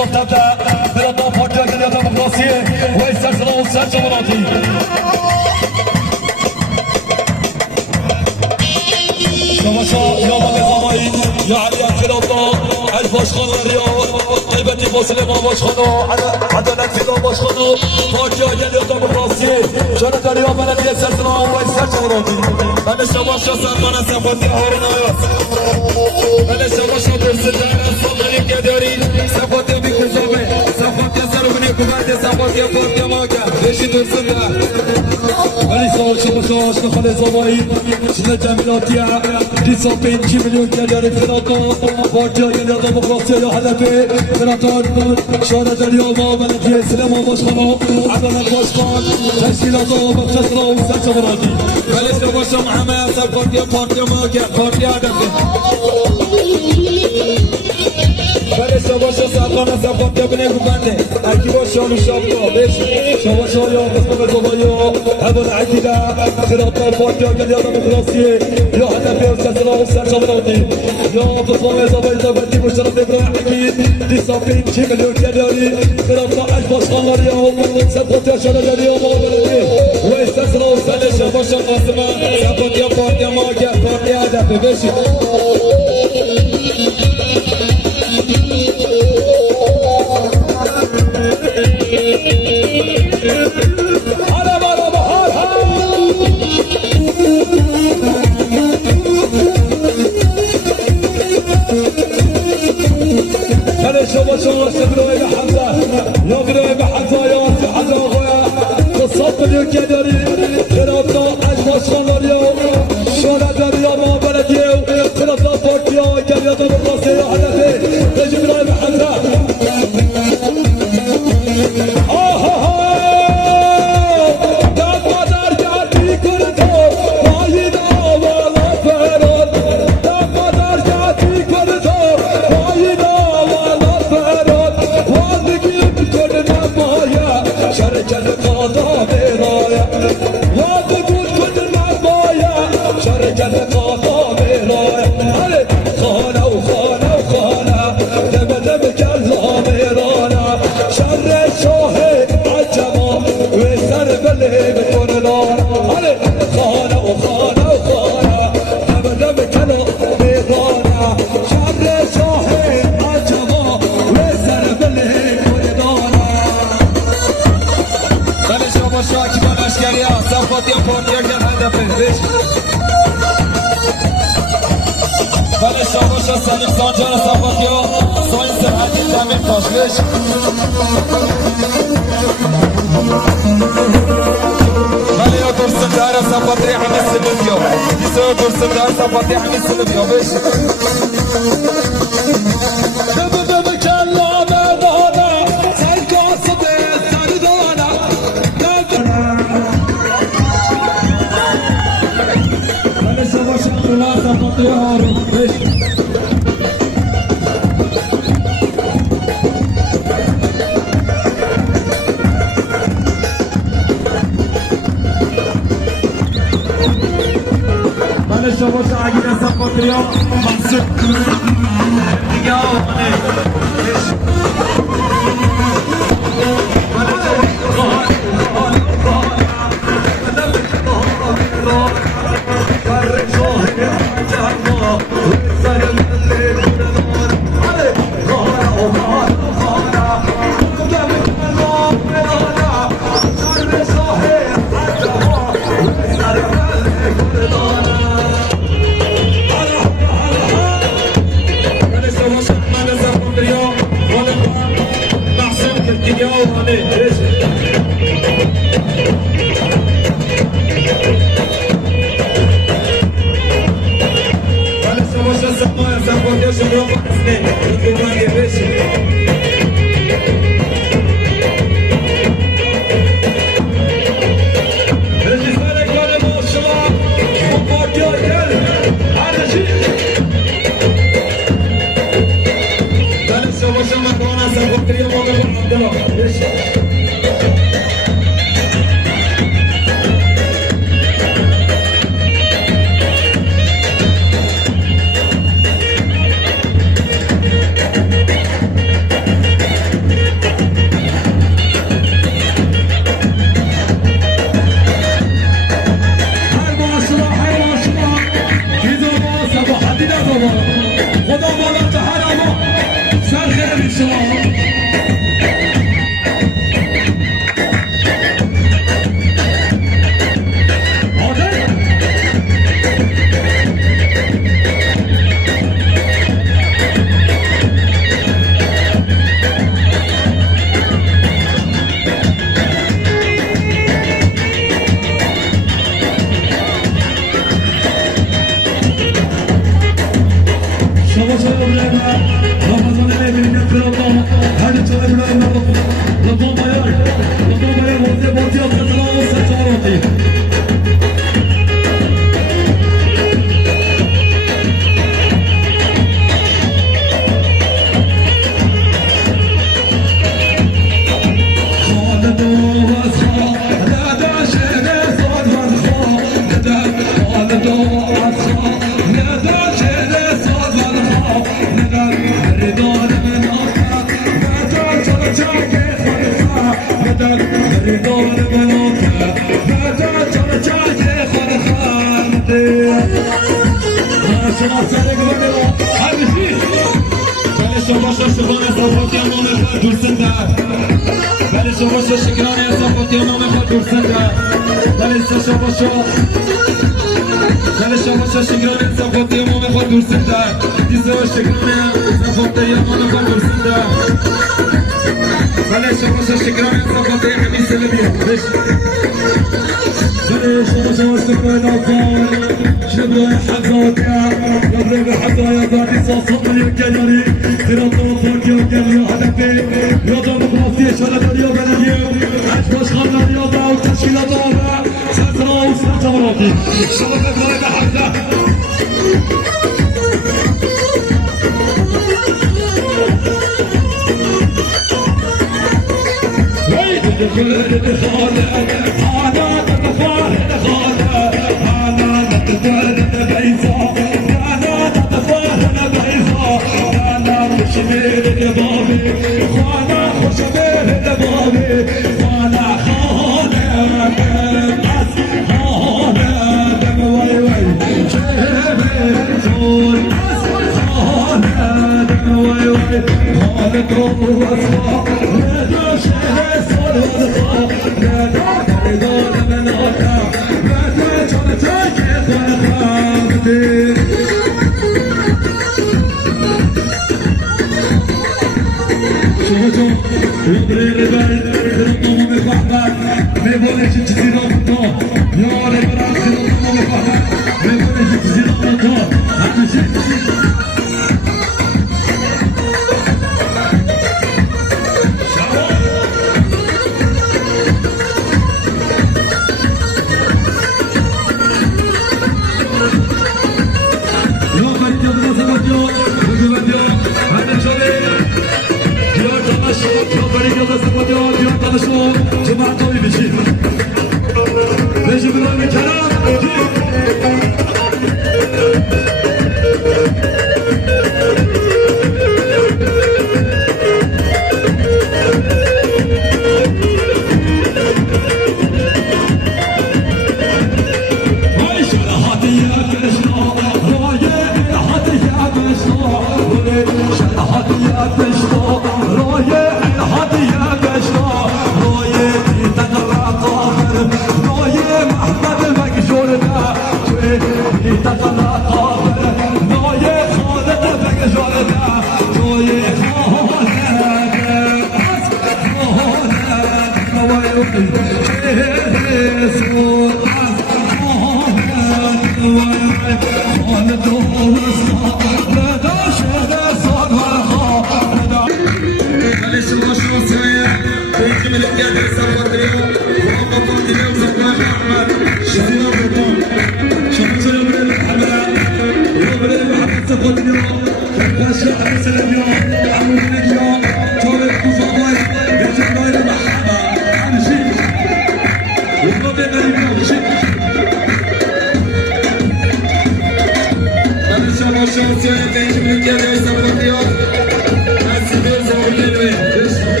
مرتده برادان پارتیا گلیاد دموکراسی و استرسنا و سرجماناتی شماشا یا من نظامایی یا علی انقلابدار الباشخان یا البته مسلم آباشخان عدالت فیدا آباشخان پارتیا گلیاد دموکراسی جان دریا بلدی استرسنا و سرجماناتی من شماشا سرمان صفاتی هارون آیاس من شماشا برسدن سلطانی که داری صفاتی بیکوزامه صفاتی سرمونی کوبنده صفاتی پارتیا ماکه بشی درسدن ولی سوال شماشا عشق خال زمایی چیز جمعیاتی دیسا 5 میلیون کلیاری فراتان پارتیا گلیاد دموکراسی یا هدفه فراتان شهر دریا ما بلدی اسلام آباشخان عدالت باشخان تشکیلات آباشخان و سرجماناتی ولی شماشا محمد صفاتی پارتیا ماکه پارتیا هدفه ولی شباشا سرخانه صفاتی بینه گوبنده هرکی با شانو شابتا بشی شباشا یا قسمت زبایی هدون عدیده خیراتار پارتیا گلیاد دموکراسی یا هدفی و سلسله و سرجماناتی یا قسمت زبایی دولتی مشترک ابراهیم حمید دیسا 5 میلیون کلیاری خیراتار الباشخان یا صفاتی شهر دریا ما بلدی و استرسنا و سلسله شباشا قاسمه صفاتی پارتیا ماکه پارتیا هدفه بشی شما سبروی به حمزه یا بروی به حمزه یا حمزه آقایا قصاب میلیون که داری خیراتنا اجباشخان داریا شانه دریا ما بلدیه خیراتنا پارتیا گلیاد دموکراسی یا هدفه بجی بروی به حمزه بله شاباشا سلیق سانجان صفاتی ها ساین سرحدی زمین تاشلش بله یا درسم دار صفاتی همه سلوبیا دیسا یا درسم دار صفاتی همه سلوبیا بش شباش عقیده صفاتی ها منصور دیگه آمانه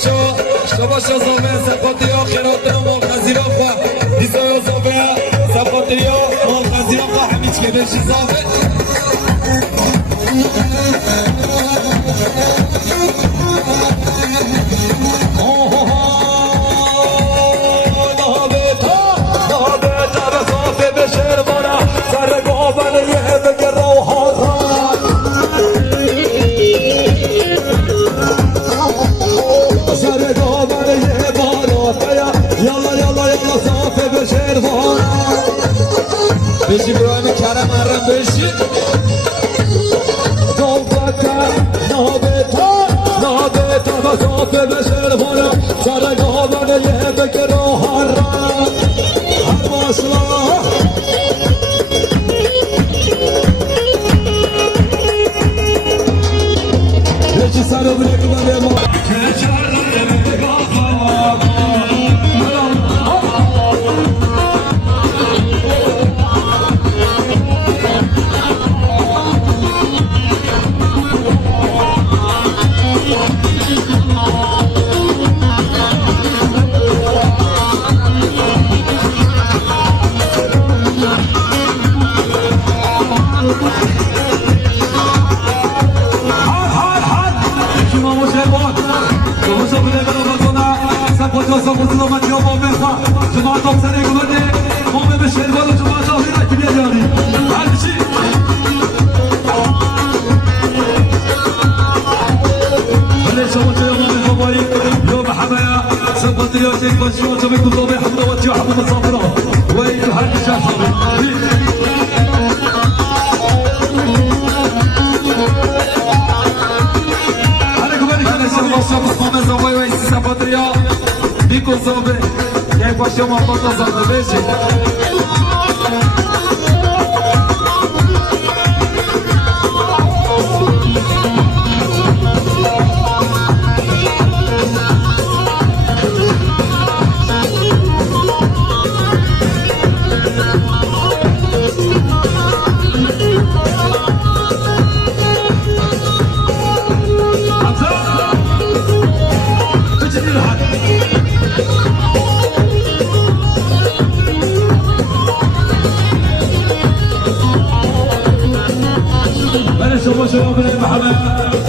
شباشا زاوه سفاتی ها خیراتنا مال خزیرا خواه دیزایا زاوه سفاتی ها مال خزیرا خواه همیچ که بشی زاوه بشی برای کرم مرم بشی دوبتا نابتا بزافه بشرمانه سرگاه من یه بکر هر باشلا بشی سر و بلکه ما Paixão, uma foto usada, veja.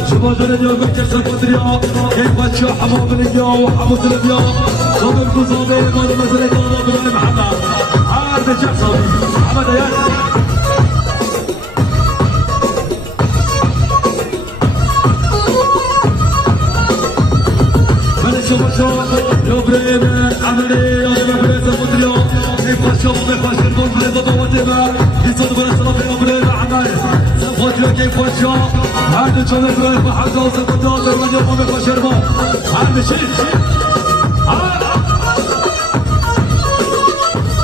شباب اليوم بكر اليوم كيف بتشو حمام اليوم وحمص اليوم صوب القصابي قول مزرعة الله بن محمد عارف الشخص محمد يا بلش شو يا بريم عملي يا بريم اليوم كيف بتشو بخش البول بلاد ضواتبه يصير برسمه يا بريم عملي صفوت كيف بتشو هذا شغل فريق وحزوز القطاطر من يوم بخش البول هذا شيء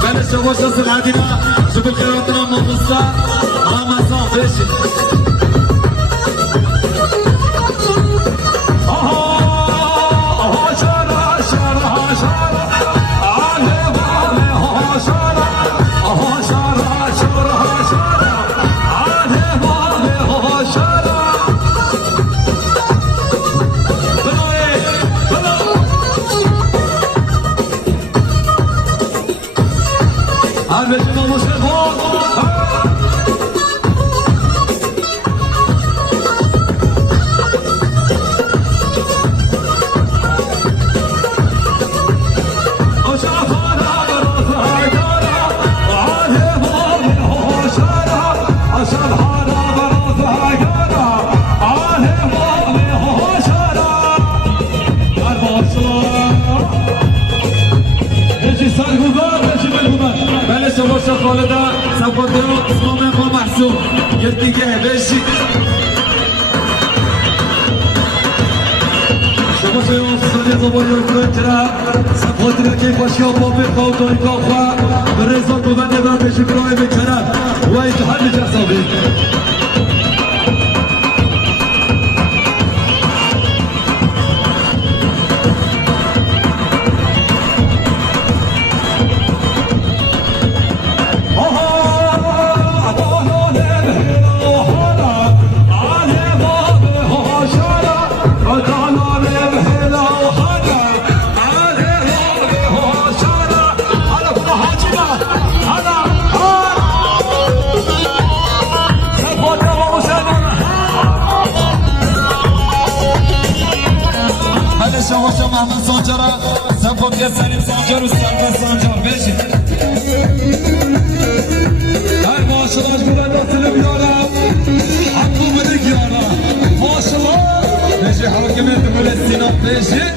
بلش وصل العديمة شوف الخيراتنا مبسطة ما صافش خالده سفاده اسلام خال محسوب یه دیگه بشی شما شما سالی زبانی رو کنتره سفاده رو که باشی ها با بخواه و داری کافه به رزا دوبنده بر بشی برای بکنه و ایتو حل جسابی Oh, Paşa Mahmut Sancar'a Sefotya Selim Sancar Üstad'la Sancar Beşik Her maşallah güven atılım yara Hakkı bıdık yara Maşallah Beşik hakimiyeti böyle Sinan Beşik